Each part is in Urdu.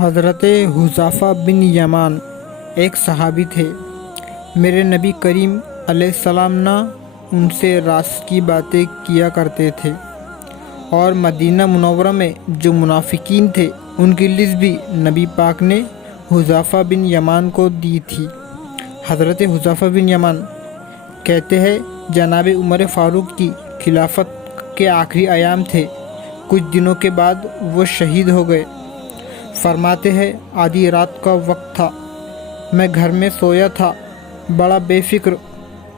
حضرت حذیفہ بن یمان ایک صحابی تھے۔ میرے نبی کریم علیہ السلام نہ ان سے راز کی باتیں کیا کرتے تھے، اور مدینہ منورہ میں جو منافقین تھے ان کی لسٹ بھی نبی پاک نے حذیفہ بن یمان کو دی تھی۔ حضرت حذیفہ بن یمان کہتے ہیں جناب عمر فاروق کی خلافت کے آخری ایام تھے، کچھ دنوں کے بعد وہ شہید ہو گئے۔ فرماتے ہیں آدھی رات کا وقت تھا، میں گھر میں سویا تھا بڑا بے فکر،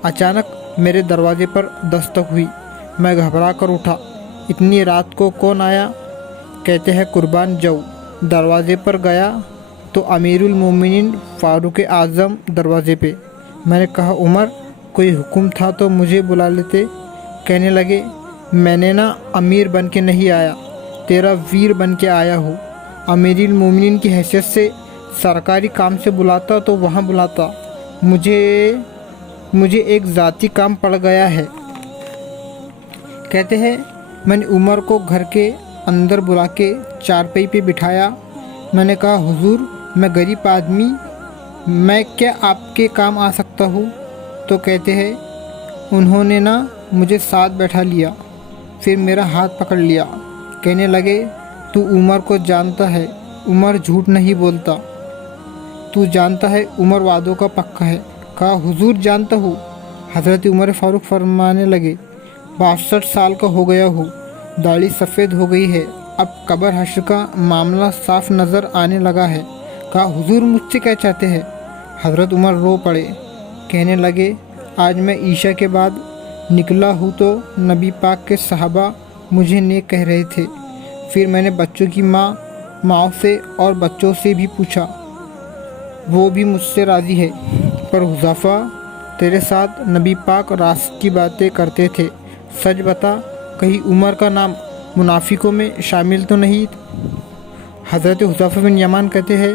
اچانک میرے دروازے پر دستک ہوئی، میں گھبرا کر اٹھا، اتنی رات کو کون آیا؟ کہتے ہیں قربان جاؤ، دروازے پر گیا تو امیر المومنین فاروق اعظم دروازے پہ۔ میں نے کہا عمر کوئی حکم تھا تو مجھے بلا لیتے۔ کہنے لگے میں نے نا امیر بن کے نہیں آیا، تیرا ویر بن کے آیا ہوں، امیر المومنین کی حیثیت سے سرکاری کام سے بلاتا تو وہاں بلاتا، مجھے ایک ذاتی کام پڑ گیا ہے۔ کہتے ہیں میں نے عمر کو گھر کے اندر بلا کے چارپائی پہ بٹھایا، میں نے کہا حضور میں غریب آدمی، میں کیا آپ کے کام آ سکتا ہوں؟ تو کہتے ہیں انہوں نے نا مجھے ساتھ بیٹھا لیا، پھر میرا ہاتھ پکڑ لیا، کہنے لگے تو عمر کو جانتا ہے، عمر جھوٹ نہیں بولتا، تو جانتا ہے عمر وعدوں کا پکا ہے۔ کہا حضور جانتا ہوں۔ حضرت عمر فاروق فرمانے لگے 62 سال کا ہو گیا ہوں، داڑھی سفید ہو گئی ہے، اب قبر حشر کا معاملہ صاف نظر آنے لگا ہے۔ کہا حضور مجھ سے کیا چاہتے ہیں؟ حضرت عمر رو پڑے، کہنے لگے آج میں عشاء کے بعد نکلا ہوں تو نبی پاک کے صحابہ مجھے نیک کہہ رہے تھے، پھر میں نے بچوں کی ماں سے اور بچوں سے بھی پوچھا، وہ بھی مجھ سے راضی ہے، پر حذیفہ تیرے ساتھ نبی پاک راز کی باتیں کرتے تھے، سچ بتا کہیں عمر کا نام منافقوں میں شامل تو نہیں؟ حضرت حذیفہ بن یمان کہتے ہیں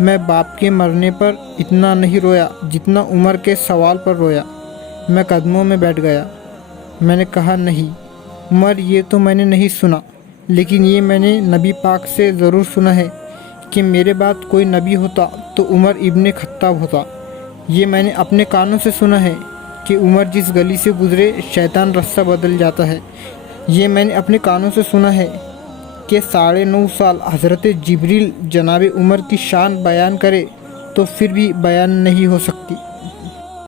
میں باپ کے مرنے پر اتنا نہیں رویا جتنا عمر کے سوال پر رویا، میں قدموں میں بیٹھ گیا۔ میں نے کہا نہیں عمر، یہ تو میں نے نہیں سنا، لیکن یہ میں نے نبی پاک سے ضرور سنا ہے کہ میرے بعد کوئی نبی ہوتا تو عمر ابن خطاب ہوتا۔ یہ میں نے اپنے کانوں سے سنا ہے کہ عمر جس گلی سے گزرے شیطان رستہ بدل جاتا ہے۔ یہ میں نے اپنے کانوں سے سنا ہے کہ 9.5 سال حضرت جبریل جناب عمر کی شان بیان کرے تو پھر بھی بیان نہیں ہو سکتی۔